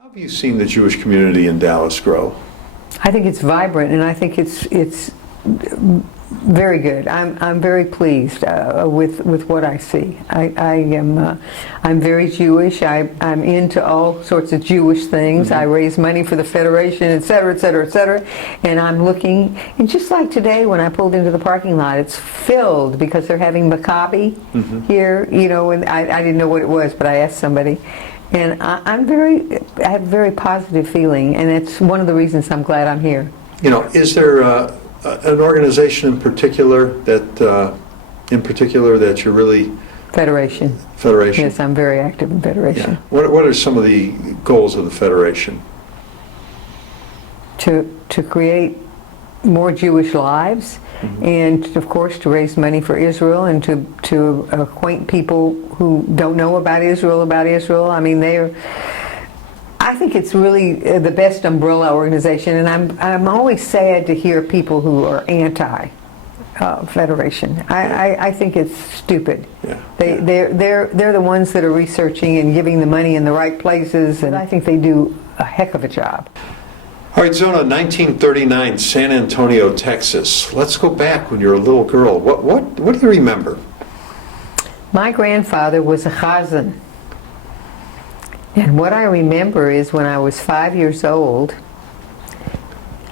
How have you seen the Jewish community in Dallas grow? I think it's vibrant, and I think it's very good. I'm very pleased with what I see. I'm very Jewish. I'm into all sorts of Jewish things. Mm-hmm. I raise money for the Federation, et cetera, et cetera, et cetera. And I'm looking, and just like today when I pulled into the parking lot, it's filled because they're having Maccabi here. You know, and I didn't know what it was, but I asked somebody. And I have a very positive feeling, and it's one of the reasons I'm glad I'm here. You know, is there an organization in particular that you're really... Federation. Federation? Yes, I'm very active in Federation. Yeah. What are some of the goals of the Federation? To create more Jewish lives, and of course to raise money for Israel, and to acquaint people who don't know about Israel. I mean, I think it's really the best umbrella organization, and I'm always sad to hear people who are anti Federation. I think it's stupid. Yeah. They're the ones that are researching and giving the money in the right places, and I think they do a heck of a job. All right, Zona, 1939, San Antonio, Texas. Let's go back when you were a little girl. What do you remember? My grandfather was a chazan. And what I remember is when I was 5 years old,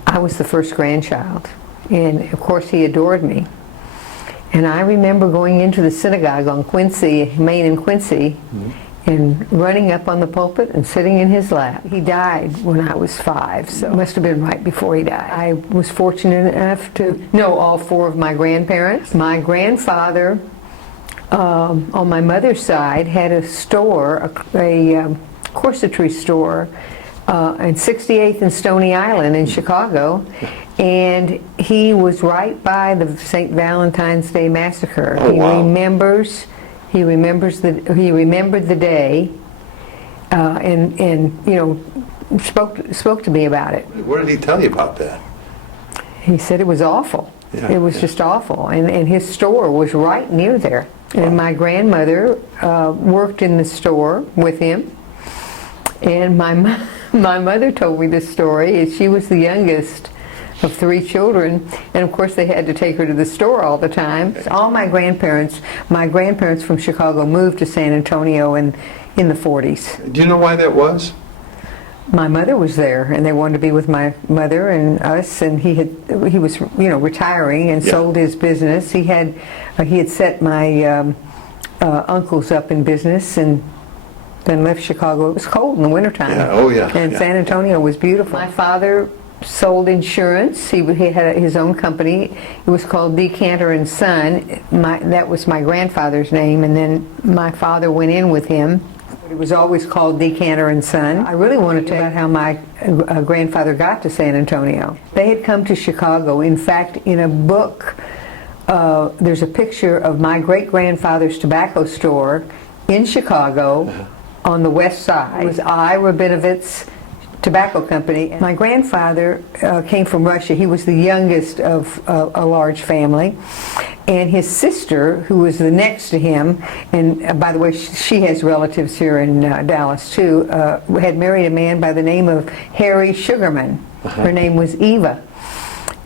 I was the first grandchild. And of course he adored me. And I remember going into the synagogue on Quincy, Main and Quincy, and running up on the pulpit and sitting in his lap. He died when I was 5, so it must have been right before he died. I was fortunate enough to know all 4 of my grandparents. My grandfather, on my mother's side, had a store, a corsetry store, in 68th and Stony Island in Chicago, and he was right by the St. Valentine's Day massacre. Oh, wow. He remembered the day, and you know, spoke to me about it. What did he tell you about that? He said it was awful. Yeah, it was just awful, and his store was right near there. Wow. And my grandmother worked in the store with him, and my mother told me this story. She was the youngest of 3 children, and of course they had to take her to the store all the time. All my grandparents from Chicago moved to San Antonio in the 40s. Do you know why that was? My mother was there, and they wanted to be with my mother and us, and he was retiring and sold his business. He had set my uncles up in business, and then left Chicago. It was cold in the wintertime. Yeah. Oh yeah. And San Antonio was beautiful. My father sold insurance. He had his own company. It was called Decanter and Son. That was my grandfather's name, and then my father went in with him. But it was always called Decanter and Son. I really wanted to tell about how my grandfather got to San Antonio. They had come to Chicago. In fact, in a book, there's a picture of my great-grandfather's tobacco store in Chicago on the west side. It was Rabinovitz Tobacco Company. My grandfather came from Russia. He was the youngest of a large family, and his sister, who was the next to him, and by the way, she has relatives here in Dallas too, had married a man by the name of Harry Sugarman. Her name was Eva.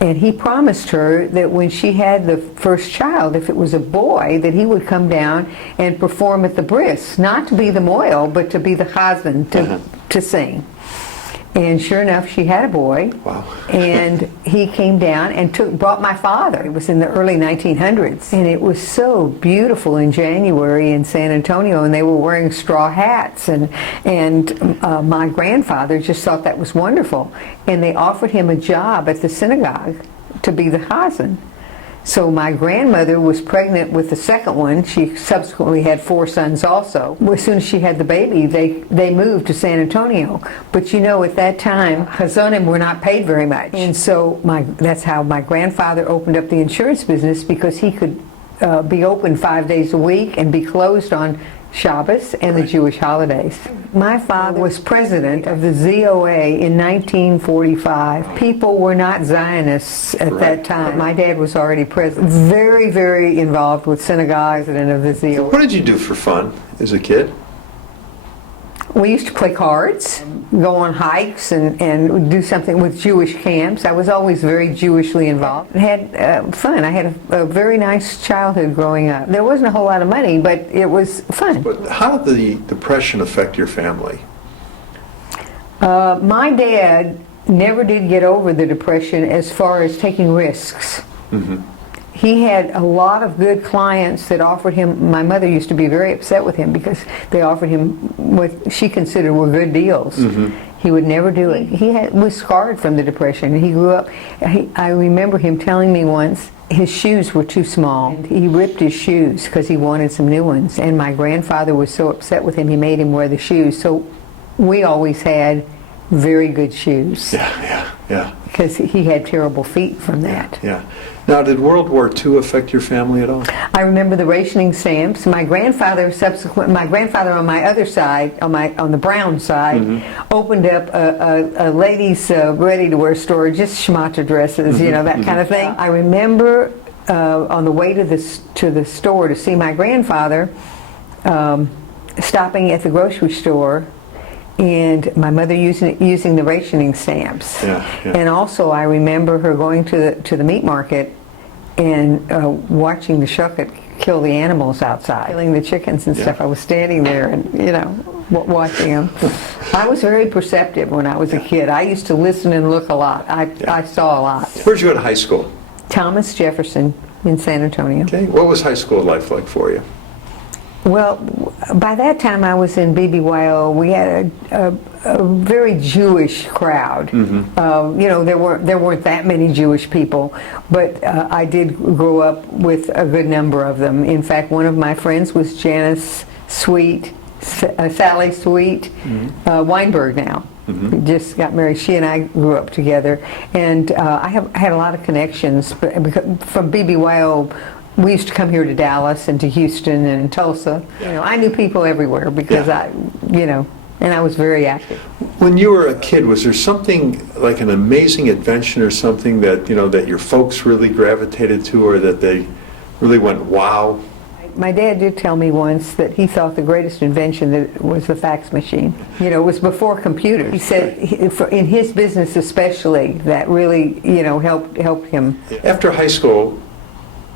And he promised her that when she had the first child, if it was a boy, that he would come down and perform at the bris, not to be the moil, but to be the chazan, to sing. And sure enough, she had a boy. Wow. And he came down and brought my father. It was in the early 1900s. And it was so beautiful in January in San Antonio, and they were wearing straw hats. And my grandfather just thought that was wonderful. And they offered him a job at the synagogue to be the chazan. So my grandmother was pregnant with the second one. She subsequently had 4 sons also. As soon as she had the baby, they moved to San Antonio. But you know, at that time, chazanim were not paid very much. And so that's how my grandfather opened up the insurance business, because he could be open 5 days a week and be closed on Shabbos and the Jewish holidays. My father was president of the ZOA in 1945. People were not Zionists at that time. My dad was already president. Very, very involved with synagogues and of the ZOA. What did you do for fun as a kid? We used to play cards, go on hikes, and do something with Jewish camps. I was always very Jewishly involved. I had fun. I had a very nice childhood growing up. There wasn't a whole lot of money, but it was fun. But how did the Depression affect your family? My dad never did get over the Depression as far as taking risks. Mm-hmm. He had a lot of good clients that offered him. My mother used to be very upset with him because they offered him what she considered were good deals. Mm-hmm. He would never do it. He was scarred from the Depression. He grew up. I remember him telling me once his shoes were too small. He ripped his shoes because he wanted some new ones. And my grandfather was so upset with him, he made him wear the shoes. So we always had very good shoes. Yeah. Because he had terrible feet from that. Yeah. Now, did World War II affect your family at all? I remember the rationing stamps. My grandfather on my other side, on the Brown side, mm-hmm. opened up a ladies' ready-to-wear store, just schmata dresses, mm-hmm. That mm-hmm. kind of thing. I remember on the way to the store to see my grandfather, stopping at the grocery store, and my mother using the rationing stamps. Yeah. And also I remember her going to the meat market and watching the shucket kill the animals outside, killing the chickens and stuff. I was standing there and watching them. I was very perceptive when I was a kid. I used to listen and look a lot. I saw a lot. Where'd you go to high school? Thomas Jefferson in San Antonio. Okay. What was high school life like for you? Well, by that time I was in BBYO. We had a very Jewish crowd. Mm-hmm. There weren't that many Jewish people, but I did grow up with a good number of them. In fact, one of my friends was Janice Sweet, Sally Sweet, mm-hmm. Weinberg now. Mm-hmm. We just got married. She and I grew up together, and I had a lot of connections from BBYO. We used to come here to Dallas and to Houston and Tulsa. I knew people everywhere because and I was very active. When you were a kid, was there something like an amazing invention or something that that your folks really gravitated to, or that they really went, wow? My dad did tell me once that he thought the greatest invention was the fax machine. It was before computers. He said in his business especially that really helped him. After high school,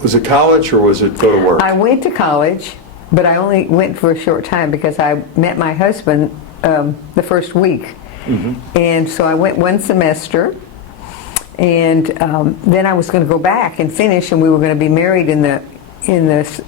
was it college or was it go to work? I went to college, but I only went for a short time because I met my husband the first week. Mm-hmm. And so I went one semester, and then I was going to go back and finish, and we were going to be married in the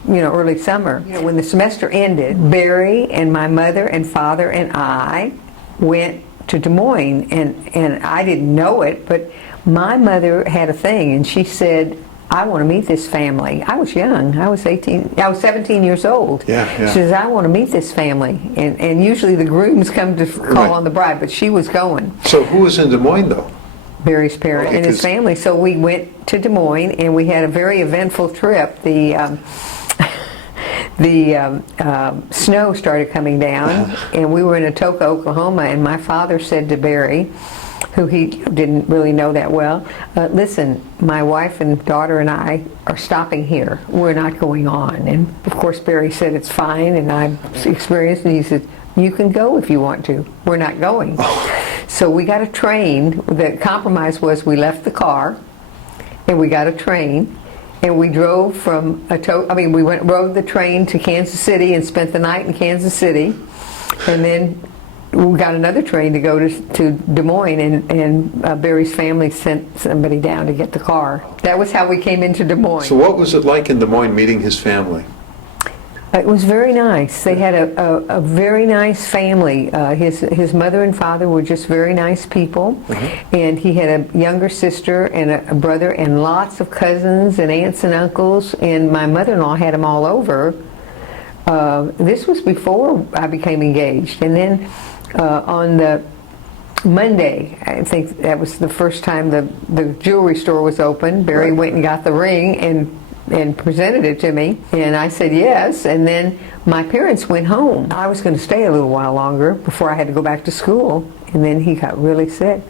early summer. When the semester ended, Barry and my mother and father and I went to Des Moines, and I didn't know it, but my mother had a thing, and she said, I want to meet this family. I was young. I was 17 years old. Yeah. She says, I want to meet this family. And usually the grooms come to call on the bride, but she was going. So who was in Des Moines, though? Barry's parents and his family. So we went to Des Moines, and we had a very eventful trip. The snow started coming down, and we were in Atoka, Oklahoma, and my father said to Barry, who he didn't really know that well, listen, my wife and daughter and I are stopping here. We're not going on. And of course Barry said it's fine, and I'm experienced, and he said, you can go if you want to. We're not going. So we got a train. The compromise was we left the car, and we got a train, and we drove from rode the train to Kansas City and spent the night in Kansas City, and then we got another train to go to Des Moines, and Barry's family sent somebody down to get the car. That was how we came into Des Moines. So what was it like in Des Moines meeting his family? It was very nice. They had a very nice family. His mother and father were just very nice people, mm-hmm. and he had a younger sister and a brother and lots of cousins and aunts and uncles, and my mother-in-law had them all over. This was before I became engaged, and then on the Monday, I think that was the first time the jewelry store was open. Barry went and got the ring and presented it to me, and I said yes, and then my parents went home. I was going to stay a little while longer before I had to go back to school, and then he got really sick,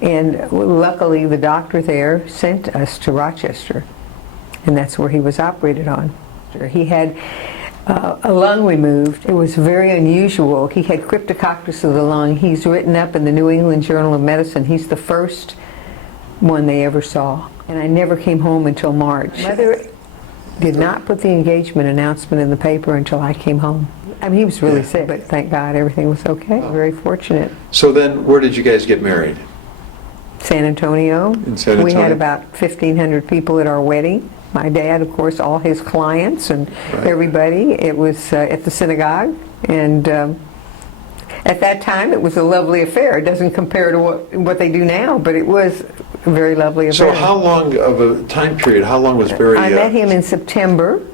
and luckily the doctor there sent us to Rochester, and that's where he was operated on. He had a lung removed. It was very unusual. He had cryptococcus of the lung. He's written up in the New England Journal of Medicine. He's the first one they ever saw. And I never came home until March. Mother did not put the engagement announcement in the paper until I came home. I mean, he was really sick, but thank God everything was okay. Very fortunate. So then, where did you guys get married? San Antonio. In San Antonio? We had about 1,500 people at our wedding. My dad, of course, all his clients and everybody. It was at the synagogue, and at that time it was a lovely affair. It doesn't compare to what they do now, but it was a very lovely affair. So how long of a time period, how long was Barry? I met him in September,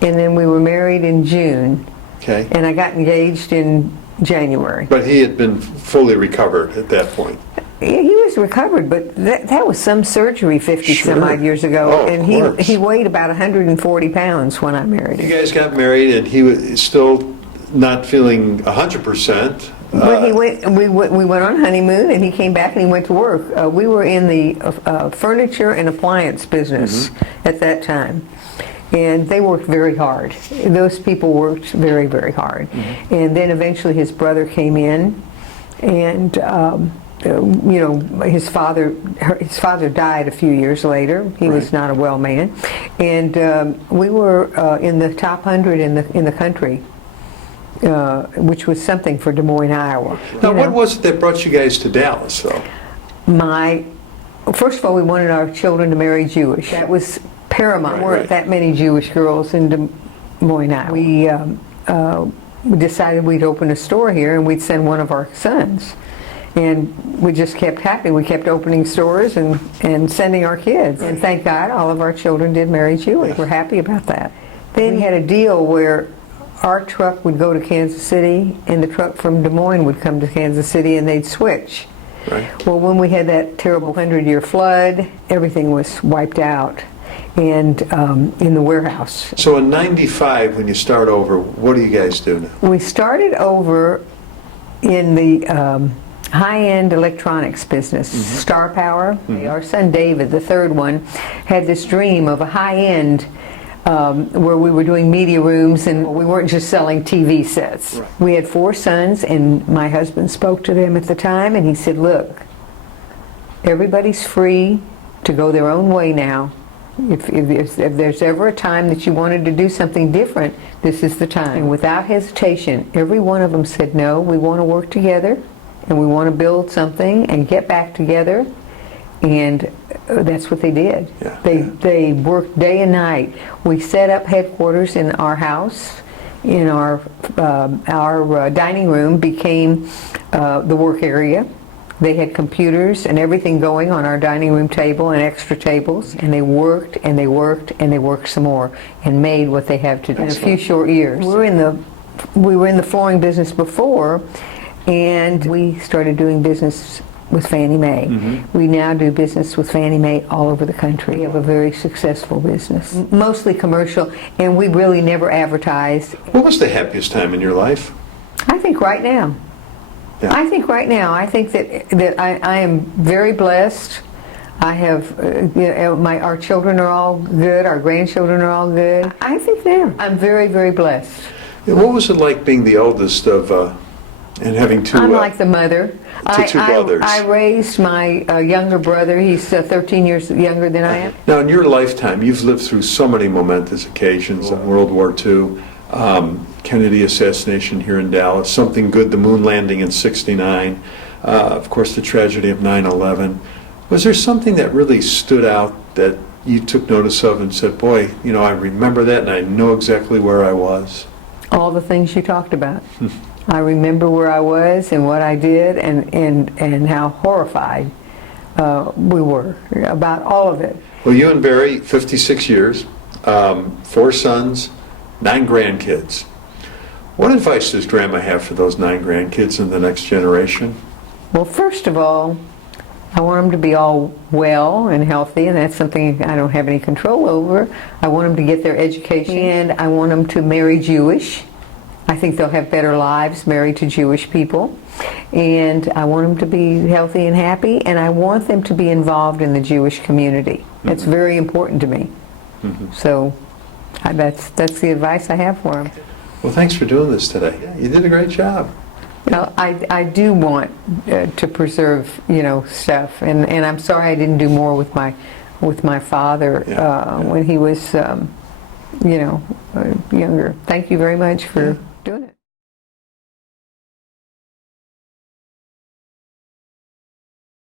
and then we were married in June. Okay. And I got engaged in January. But he had been fully recovered at that point. Yeah, he was recovered, but that was some surgery 50 some odd years ago, and he weighed about 140 pounds when I married him. You guys got married, and he was still not feeling 100%. Well, we went on honeymoon, and he came back and he went to work. We were in the furniture and appliance business at that time, and they worked very hard. Those people worked very, very hard. And then eventually his brother came in, and you know, his father died a few years later. He was not a well man, and we were in the top 100 in the country, which was something for Des Moines, Iowa. Now, what was it that brought you guys to Dallas, though? First of all, we wanted our children to marry Jewish. That was paramount. There weren't that many Jewish girls in Des Moines, Iowa. We decided we'd open a store here, and we'd send one of our sons. And we just kept happening. We kept opening stores and sending our kids. And thank God all of our children did marry Jewish. We're happy about that. Then we had a deal where our truck would go to Kansas City and the truck from Des Moines would come to Kansas City, and they'd switch. Well, when we had that terrible 100-year flood, everything was wiped out and in the warehouse. So in '95, when you start over, what do you guys do now? We started over in the high-end electronics business, Star Power. Our son David, the third one, had this dream of a high-end where we were doing media rooms, and we weren't just selling TV sets. We had 4 sons, and my husband spoke to them at the time, and he said, look, everybody's free to go their own way now. If there's ever a time that you wanted to do something different, this is the time. And without hesitation, every one of them said, no, we want to work together, and we want to build something and get back together, and that's what they did. They worked day and night. We set up headquarters in our house. In our dining room became the work area. They had computers and everything going on our dining room table and extra tables, and they worked and they worked and they worked some more and made what they have today in a few short years. We were in the flooring business before, and we started doing business with Fannie Mae. We now do business with Fannie Mae all over the country. We have a very successful business, mostly commercial, and we really never advertised. What was the happiest time in your life? I think right now. I think right now. I think that I am very blessed. I have, our children are all good, our grandchildren are all good. I think now. I'm very, very blessed. What was it like being the oldest of, and having two? I'm like the mother. Two brothers. I raised my younger brother. He's 13 years younger than I am. Now, in your lifetime, you've lived through so many momentous occasions. World War II, Kennedy assassination here in Dallas, something good, the moon landing in '69, of course, the tragedy of 9/11. Was there something that really stood out that you took notice of and said, boy, I remember that and I know exactly where I was? All the things you talked about. I remember where I was and what I did and how horrified we were about all of it. Well, you and Barry, 56 years, 4 sons, 9 grandkids. What advice does Grandma have for those 9 grandkids in the next generation? Well, first of all, I want them to be all well and healthy, and that's something I don't have any control over. I want them to get their education, and I want them to marry Jewish. I think they'll have better lives married to Jewish people. And I want them to be healthy and happy, and I want them to be involved in the Jewish community. That's very important to me. So That's the advice I have for him. Well, thanks for doing this today. You did a great job. Well, I do want to preserve, stuff, and I'm sorry I didn't do more with my father Yeah. when he was, younger. Thank you very much for